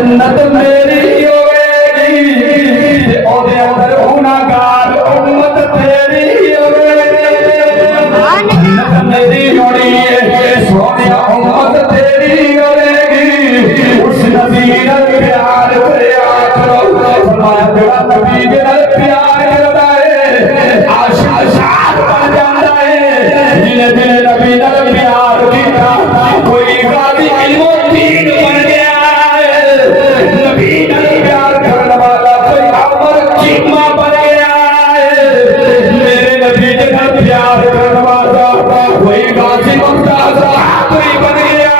जन्नत मेरी होगी ओदे अंदर गुनाहगार उम्मत तेरी होगी जन्नत मेरी होनी है सोनिया उम्मत तेरी होगी उस नबी नाल प्यार करया करो फरमाया जेड़ा नबी दे नाल प्यार करदा है आशिक शाद बन जांदा है जिने दिल नबी नाल प्यार कीता कोई गादी इल्मुद्दीन बन गया नबी नाल प्यार करने वाला कोई अमर चीमा बन गया मेरे नबी के नाल प्यार करने वाला कोई गाजी मुमताज कोई बन गया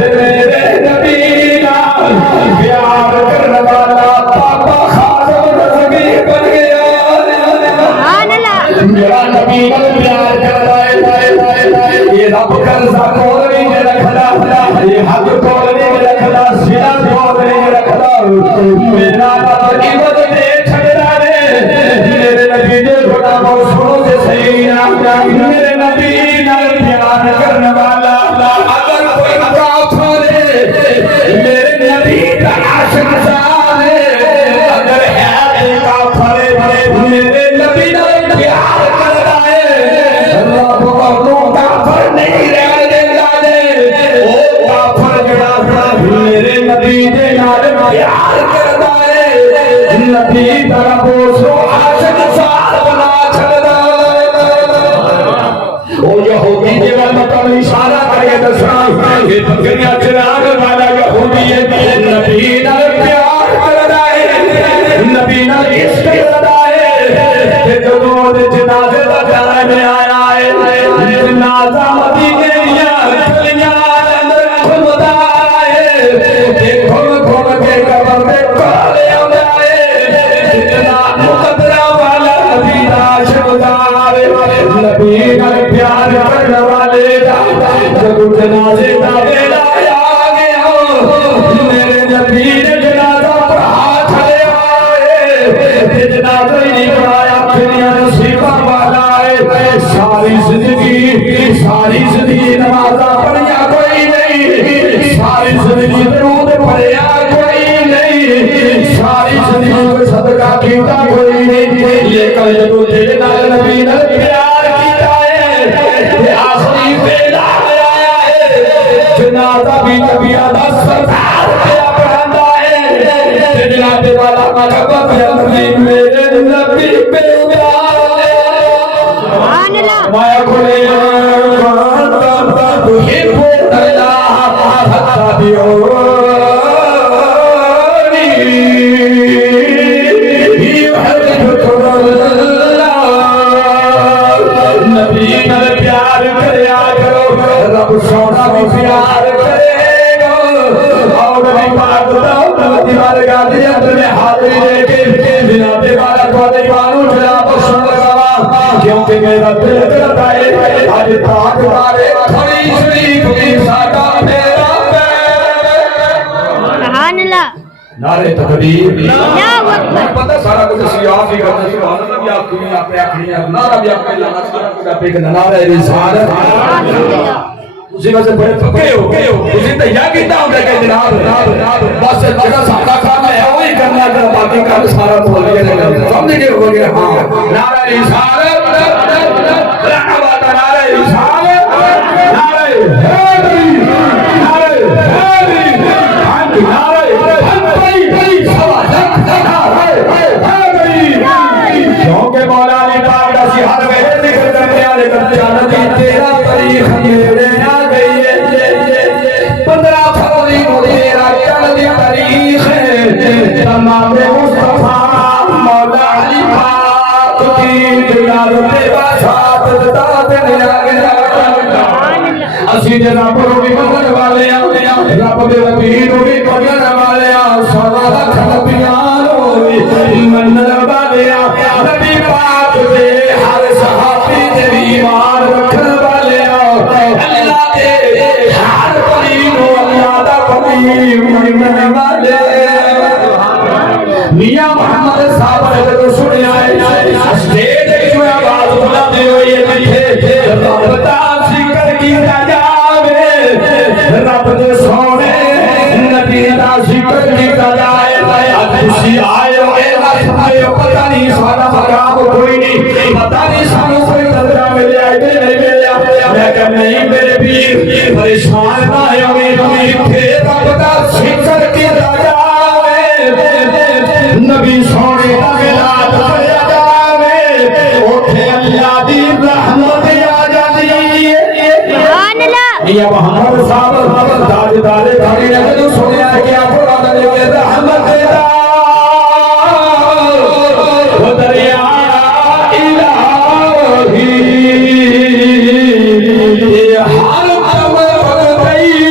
मेरे नबी नाल प्यार करने वाला पापा खाजम रज़वी बन गया मेरा नबी नाल प्यार करदा है ये रब कर्जा कोल नहीं रखदा ये हक कोल नहीं रखदा सिरा कोल नहीं रखदा मेरा रब इवत दे छड़दा है मेरे नबी दे गुनाह सुनो से सही ना मेरे नबी नाल प्यार करने वाला अगर कोई काफिर है मेरे नबी का आशिक है अगर है काफिर मेरे नबी नाल प्यार करदा है रब को काफिर नहीं रहने देता ओ काफिर जड़ा मेरे नबी दे नाल प्यार करदा है नबी दा बोसो आशिक साल बना छड़दा ओ यहूदी जे मतलब इशारा करके दसना ये बकरियां चराने वाला यहूदी है नबी नाल प्यार करदा है नबी नाल इश्क करदा है ते जदों दे जनाजे दा टाइम आया है जनाजा मदीने दियां गलियां अंदर घुमदा है ते घुम घुम के कब्र दे कोल आंदा है जितना मुकद्दरा वाला नबी दा शहदार नबी नाल प्यार करने वाले दा जदों जनाजे दा वेला आ गया मेरे नबी ने जनाजा पढ़ा छड़िया है जनाजा ही नहीं पढ़ाया दुनिया नसीबा वाला है सारी जिंदगी नमाज़ा पढ़िया कोई नहीं सारी जिंदगी दरूद पढ़िया कोई नहीं सारी जिंदगी को सदका कीता कोई नहीं लेकिन जब दिल नाल नबी नाल प्यार कीता है ते आखिरी वेला आया है जनाजा भी नबिया दा सरदार पे पढ़ांदा है ते जनाजे वाला मकबत नबी मेरे नबी पे माया कोले तुहिब्बु अल्लाह फत्तबिऊनी युहिब्बुकुम अल्लाह नबी नाल प्यार करया करो रब सोना भी प्यार करेगा और नबी पाक दाऊद वाले गादी अंदर में हाजिरी लेके जनाबे वाला तुम्हारे ईमान उठा बख्शण लगा क्योंकि मेरा दिल करता है आज ताकदारे खड़ी शरीफ की सादा मेरा सुभान अल्लाह नारे तकबीर अल्लाहु अकबर पता सारा कुछ याद ही करना सुभान अल्लाह भी आपकी आपने आखिरी नारा भी आपने लगा सारा कुछ आपके नारा है रिसालत उसी वजह से बड़े पक्के हो उसी तैयार कीता होगा कि जनाब बस जगह सारा काम है वही करना जरा बाकी काम सारा बोल दिया समझ गए हो गया हां नारा रिसालत नारा रिसालत नारा हैदरी क्योंकि मौला ने पाक दा हर वेले जिक्र करने वाले करते आना तेरा तारीख मेरे आ गई है 15 फरवरी को तेरा चढ़ तारीख है तमाम मुस्तफा मौला अली पाक की जिलालत बासात दात ने आ गया असी दे रब नु भी मनन वाले आ रब दे नबी नु भी मनन वाले आ सवा लख नबियां नु मनन वाले आ नबी पाक दे हर सहाबी दे ईमान रखन वाले आ अल्लाह दे हर वली नु अल्लाह दा वली मनन वाले मियां मोहम्मद साहब ने जदों सुनिया स्टेज ते आवाज बुलंद होई बैठे रब दा जिक्र कीता जावे रब दे सोने नबी दा ਅਸੀਂ ਆਏ ਹੋਏ ਨਾ ਸਮਝੇ ਪਤਾ ਨਹੀਂ ਸਾਡਾ ਮਕਾਮ ਕੋਈ ਨਹੀਂ ਪਤਾ ਨਹੀਂ ਸਾਨੂੰ ਕੋਈ ਤੰਦਰਾ ਮਿਲਿਆ ਕਿ ਨਹੀਂ ਮਿਲਿਆ ਮੈਂ ਕਿਹਾ ਨਹੀਂ ਮੇਰੇ ਵੀਰ ਪਰੇਸ਼ਾਨ ਨਾ ਹੋਵੇ ਇੱਥੇ ਰੱਬ ਦਾ ਜ਼ਿਕਰ ਕੀਤਾ ਜਾਵੇ ਨਬੀ ਸੋਹਣੇ ਦਾ ਮਿਲਾਦ ਪੜਿਆ ਜਾਵੇ ਉੱਥੇ ਅੱਲਾਹ ਦੀ ਰਹਿਮਤ ਆ ਜਾਂਦੀ ਹੈ ਸੁਭਾਨ ਅੱਲਾਹ ਇਹ ਮੁਹੰਮਦ ਸਾਹਿਬ ਤਾਜਦਾਰੇ ਧਾਰੀ ਨੇ ਜਦੋਂ ਸੁਣਿਆ ਕਿ ਆਪੋ ਰੱਬ ਨੇ ਰਹਿਮਤ ਦਾ ਉਹ ਦਰਿਆ ਇਲਾਹੀ ਹਰ ਕਮ ਬਗਈ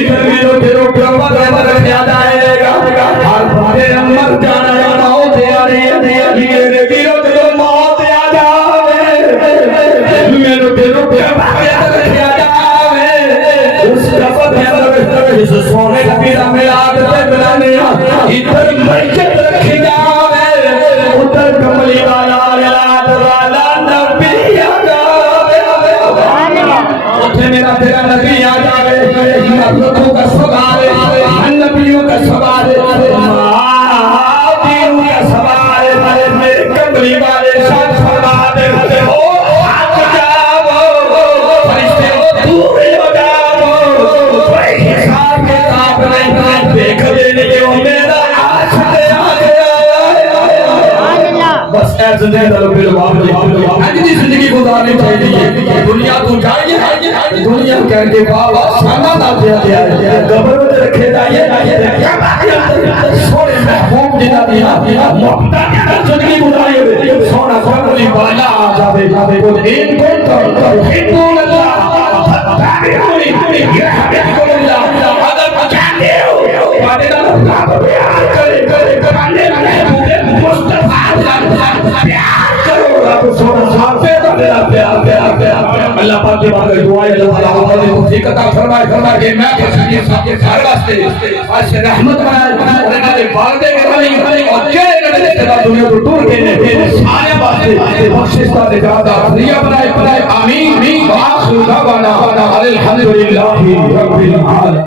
इधर भी रोके रोके ज्यादा आएगा हर बारे सोने नबी दा मिलाद ते मिलाने इधर मस्जिद रखी जावे उधर कमली वाला मिलाद वाला नबी आ जावे उठे मेरा तेरा नबी आ जावे नबियों का सवाल नबियों का सवाल मादियों का सवाल मेरे कमली वाले साथ फरमा दे हो आप जाओ फरिश्ते दूर हो जाओ कोई हिसाब किताब नहीं देख लेने के वो मेरा आशिक आ गया बस ऐ जिंदगी दा लोग अगली जिंदगी गुजारनी चाहिए दुनिया तो जाइए दुनिया करके बाबा शाना ना दिया कब्र में रखे जाइए क्या बात सोने महबूब जिना दिया मुक्ता की जिंदगी गुजारिए सोना कमली वाला आ जावे खुद इनको हिंदू अल्लाह अगर पहचानते हो वादे ना करे मुस्तफा प्यार करो रब सोना साफे दा प्यार अल्लाह पाक की बात है दुआ है अल्लाह ताला तौफीक अता फरमाए के मैं पछाने सबके घर वास्ते आज रहमत बनाए के वादे के वाली और जेड़े रिश्तेदार दुनिया तो दूर के ने सारे वास्ते बख्शिश का निजात रिया बनाए आमीन आखिर दवाना अल्हम्दुलिल्लाह रब्बिल आलमीन।